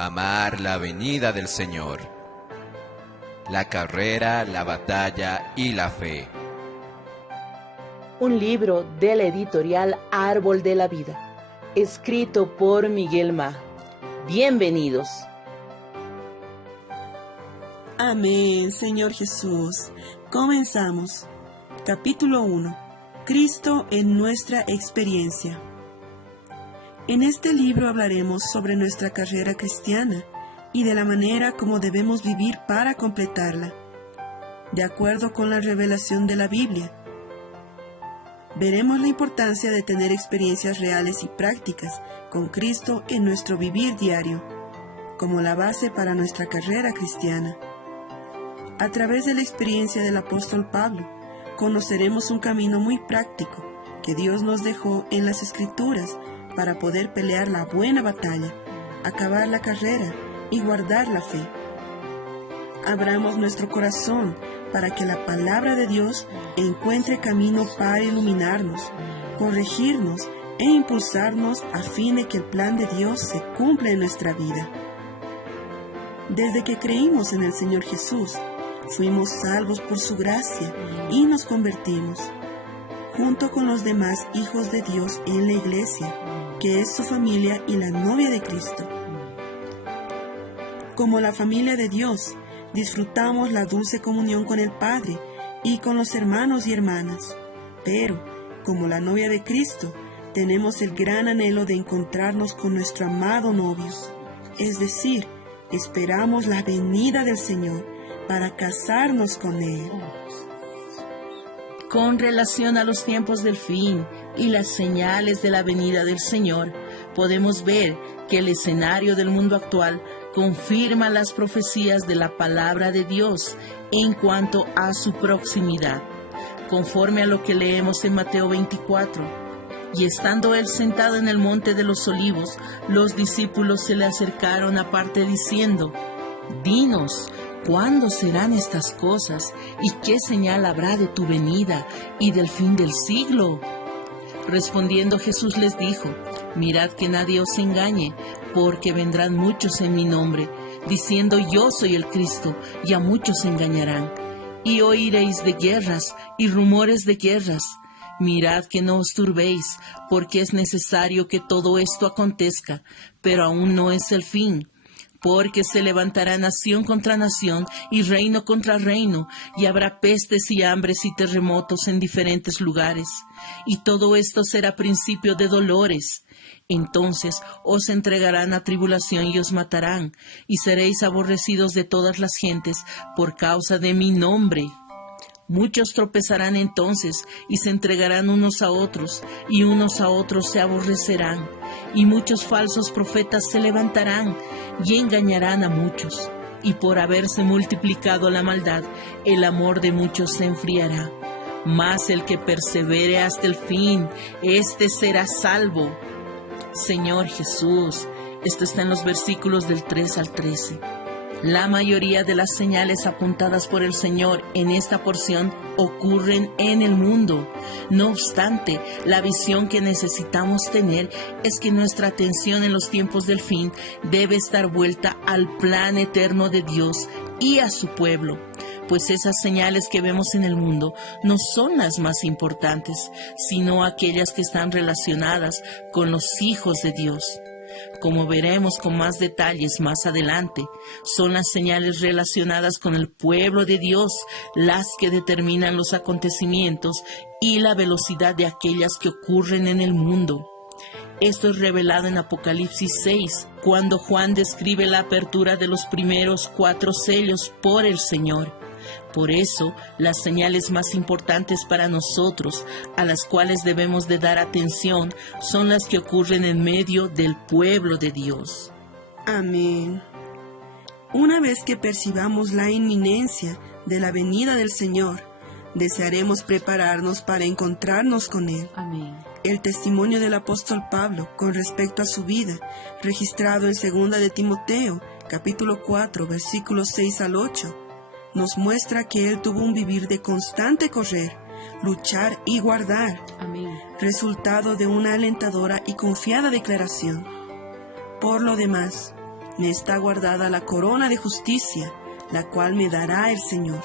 Amar la venida del Señor, la carrera, la batalla y la fe. Un libro de la editorial Árbol de la Vida, escrito por Miguel Ma. Bienvenidos. Amén, Señor Jesús. Comenzamos. Capítulo 1. Cristo en nuestra experiencia. En este libro hablaremos sobre nuestra carrera cristiana y de la manera como debemos vivir para completarla, de acuerdo con la revelación de la Biblia. Veremos la importancia de tener experiencias reales y prácticas con Cristo en nuestro vivir diario, como la base para nuestra carrera cristiana. A través de la experiencia del apóstol Pablo, conoceremos un camino muy práctico que Dios nos dejó en las Escrituras para poder pelear la buena batalla, acabar la carrera y guardar la fe. Abramos nuestro corazón para que la palabra de Dios encuentre camino para iluminarnos, corregirnos e impulsarnos a fin de que el plan de Dios se cumpla en nuestra vida. Desde que creímos en el Señor Jesús, fuimos salvos por su gracia y nos convertimos, junto con los demás hijos de Dios en la iglesia, que es su familia y la novia de Cristo. Como la familia de Dios, disfrutamos la dulce comunión con el Padre y con los hermanos y hermanas, pero, como la novia de Cristo, tenemos el gran anhelo de encontrarnos con nuestro amado novio, es decir, esperamos la venida del Señor para casarnos con Él. Con relación a los tiempos del fin y las señales de la venida del Señor, podemos ver que el escenario del mundo actual confirma las profecías de la palabra de Dios en cuanto a su proximidad, conforme a lo que leemos en Mateo 24. Y estando él sentado en el monte de los olivos, los discípulos se le acercaron aparte diciendo: «Dinos, ¿cuándo serán estas cosas? ¿Y qué señal habrá de tu venida y del fin del siglo?» Respondiendo Jesús les dijo: «Mirad que nadie os engañe, porque vendrán muchos en mi nombre, diciendo yo soy el Cristo, y a muchos engañarán. Y oiréis de guerras y rumores de guerras. Mirad que no os turbéis, porque es necesario que todo esto acontezca, pero aún no es el fin. Porque se levantará nación contra nación y reino contra reino, y habrá pestes y hambres y terremotos en diferentes lugares. Y todo esto será principio de dolores. Entonces os entregarán a tribulación y os matarán, y seréis aborrecidos de todas las gentes por causa de mi nombre. Muchos tropezarán entonces y se entregarán unos a otros, y unos a otros se aborrecerán, y muchos falsos profetas se levantarán y engañarán a muchos. Y por haberse multiplicado la maldad, el amor de muchos se enfriará. Mas el que persevere hasta el fin, éste será salvo». Señor Jesús, esto está en los versículos del 3 al 13. La mayoría de las señales apuntadas por el Señor en esta porción ocurren en el mundo. No obstante, la visión que necesitamos tener es que nuestra atención en los tiempos del fin debe estar vuelta al plan eterno de Dios y a su pueblo, pues esas señales que vemos en el mundo no son las más importantes, sino aquellas que están relacionadas con los hijos de Dios. Como veremos con más detalles más adelante, son las señales relacionadas con el pueblo de Dios las que determinan los acontecimientos y la velocidad de aquellas que ocurren en el mundo. Esto es revelado en Apocalipsis 6, cuando Juan describe la apertura de los primeros 4 sellos por el Señor. Por eso, las señales más importantes para nosotros, a las cuales debemos de dar atención, son las que ocurren en medio del pueblo de Dios. Amén. Una vez que percibamos la inminencia de la venida del Señor, desearemos prepararnos para encontrarnos con Él. Amén. El testimonio del apóstol Pablo con respecto a su vida, registrado en 2 de Timoteo, capítulo 4, versículos 6 al 8, nos muestra que él tuvo un vivir de constante correr, luchar y guardar, Amén. resultado de una alentadora y confiada declaración. Por lo demás, me está guardada la corona de justicia, la cual me dará el Señor,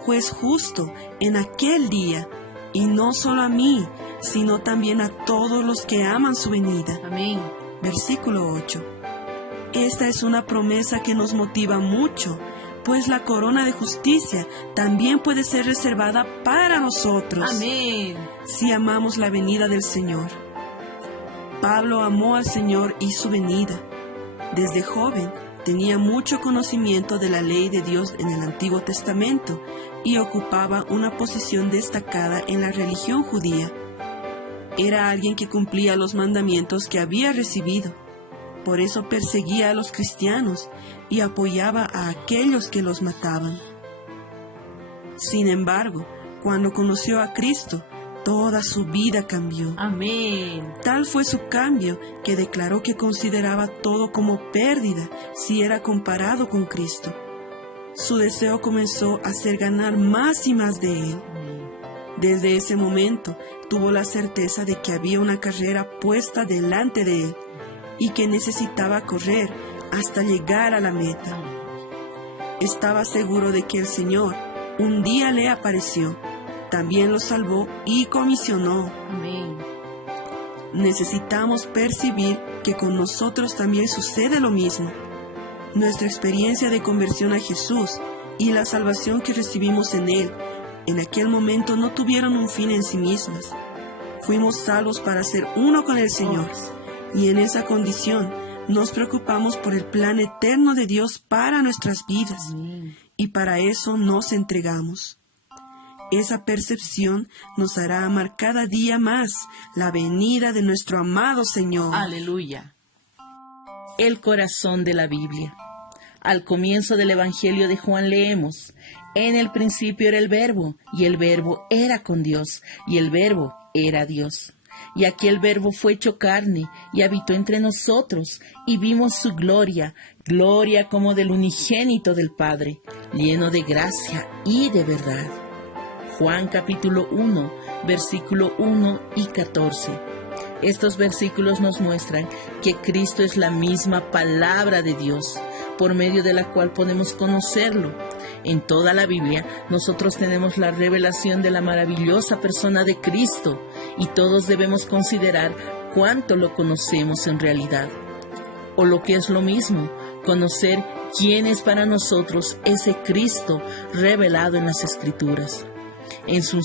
juez justo en aquel día, y no solo a mí, sino también a todos los que aman su venida. Amén. Versículo 8. Esta es una promesa que nos motiva mucho, pues la corona de justicia también puede ser reservada para nosotros. Amén. Si amamos la venida del Señor. Pablo amó al Señor y su venida. Desde joven tenía mucho conocimiento de la ley de Dios en el Antiguo Testamento y ocupaba una posición destacada en la religión judía. Era alguien que cumplía los mandamientos que había recibido. Por eso perseguía a los cristianos y apoyaba a aquellos que los mataban. Sin embargo, cuando conoció a Cristo, toda su vida cambió. Amén. Tal fue su cambio que declaró que consideraba todo como pérdida si era comparado con Cristo. Su deseo comenzó a hacer ganar más y más de él. Desde ese momento tuvo la certeza de que había una carrera puesta delante de él y que necesitaba correr hasta llegar a la meta. Estaba seguro de que el Señor un día le apareció, también lo salvó y comisionó. Amén. Necesitamos percibir que con nosotros también sucede lo mismo. Nuestra experiencia de conversión a Jesús y la salvación que recibimos en Él, en aquel momento no tuvieron un fin en sí mismas. Fuimos salvos para ser uno con el Señor, y en esa condición nos preocupamos por el plan eterno de Dios para nuestras vidas, y para eso nos entregamos. Esa percepción nos hará amar cada día más la venida de nuestro amado Señor. Aleluya. El corazón de la Biblia. Al comienzo del Evangelio de Juan leemos: en el principio era el Verbo, y el Verbo era con Dios, y el Verbo era Dios. Y aquel Verbo fue hecho carne, y habitó entre nosotros, y vimos su gloria, gloria como del unigénito del Padre, lleno de gracia y de verdad. Juan capítulo 1, versículo 1 y 14. Estos versículos nos muestran que Cristo es la misma palabra de Dios, por medio de la cual podemos conocerlo. En toda la Biblia, nosotros tenemos la revelación de la maravillosa persona de Cristo, y todos debemos considerar cuánto lo conocemos en realidad. O lo que es lo mismo, conocer quién es para nosotros ese Cristo revelado en las Escrituras. En su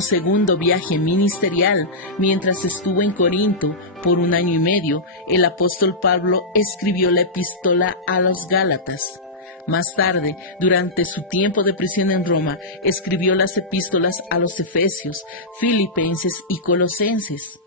segundo viaje ministerial, mientras estuvo en Corinto por 1 año y medio, el apóstol Pablo escribió la epístola a los Gálatas. Más tarde, durante su tiempo de prisión en Roma, escribió las epístolas a los Efesios, Filipenses y Colosenses.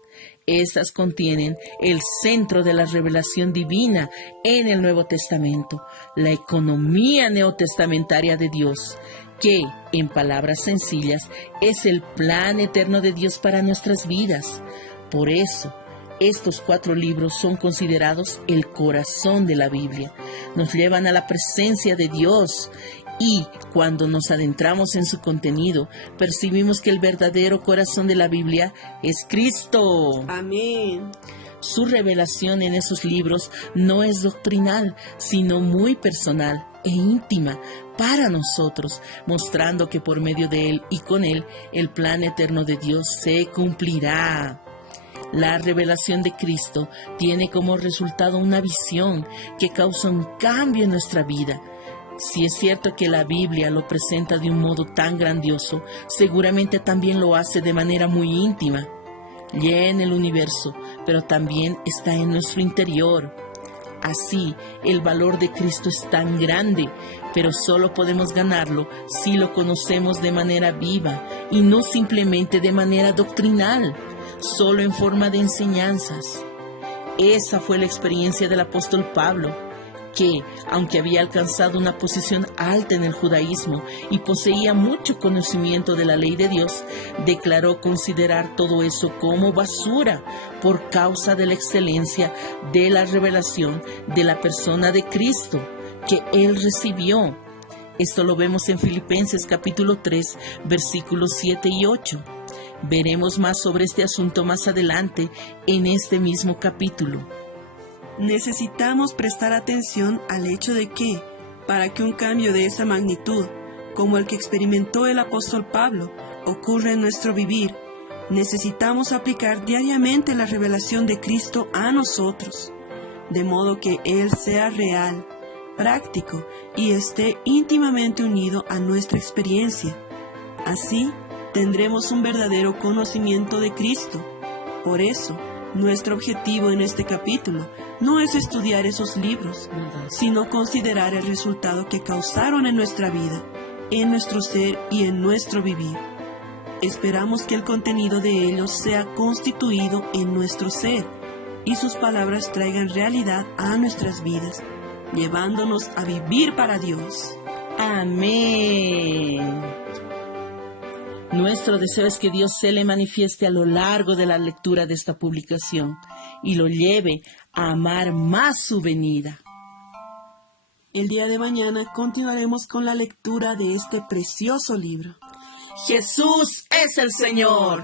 Estas contienen el centro de la revelación divina en el Nuevo Testamento, la economía neotestamentaria de Dios, que, en palabras sencillas, es el plan eterno de Dios para nuestras vidas. Por eso, estos 4 libros son considerados el corazón de la Biblia. Nos llevan a la presencia de Dios y, cuando nos adentramos en su contenido, percibimos que el verdadero corazón de la Biblia es Cristo. Amén. Su revelación en esos libros no es doctrinal, sino muy personal e íntima para nosotros, mostrando que por medio de Él y con Él, el plan eterno de Dios se cumplirá. La revelación de Cristo tiene como resultado una visión que causa un cambio en nuestra vida. Si es cierto que la Biblia lo presenta de un modo tan grandioso, seguramente también lo hace de manera muy íntima. Llena el universo, pero también está en nuestro interior. Así, el valor de Cristo es tan grande, pero solo podemos ganarlo si lo conocemos de manera viva y no simplemente de manera doctrinal, solo en forma de enseñanzas. Esa fue la experiencia del apóstol Pablo, que, aunque había alcanzado una posición alta en el judaísmo y poseía mucho conocimiento de la ley de Dios, declaró considerar todo eso como basura por causa de la excelencia de la revelación de la persona de Cristo que él recibió. Esto lo vemos en Filipenses capítulo 3, versículos 7 y 8. Veremos más sobre este asunto más adelante en este mismo capítulo. Necesitamos prestar atención al hecho de que, para que un cambio de esa magnitud, como el que experimentó el apóstol Pablo, ocurra en nuestro vivir, necesitamos aplicar diariamente la revelación de Cristo a nosotros, de modo que Él sea real, práctico y esté íntimamente unido a nuestra experiencia. Así, tendremos un verdadero conocimiento de Cristo. Por eso, nuestro objetivo en este capítulo no es estudiar esos libros, sino considerar el resultado que causaron en nuestra vida, en nuestro ser y en nuestro vivir. Esperamos que el contenido de ellos sea constituido en nuestro ser y sus palabras traigan realidad a nuestras vidas, llevándonos a vivir para Dios. Amén. Nuestro deseo es que Dios se le manifieste a lo largo de la lectura de esta publicación y lo lleve a amar más su venida. El día de mañana continuaremos con la lectura de este precioso libro. Jesús es el Señor.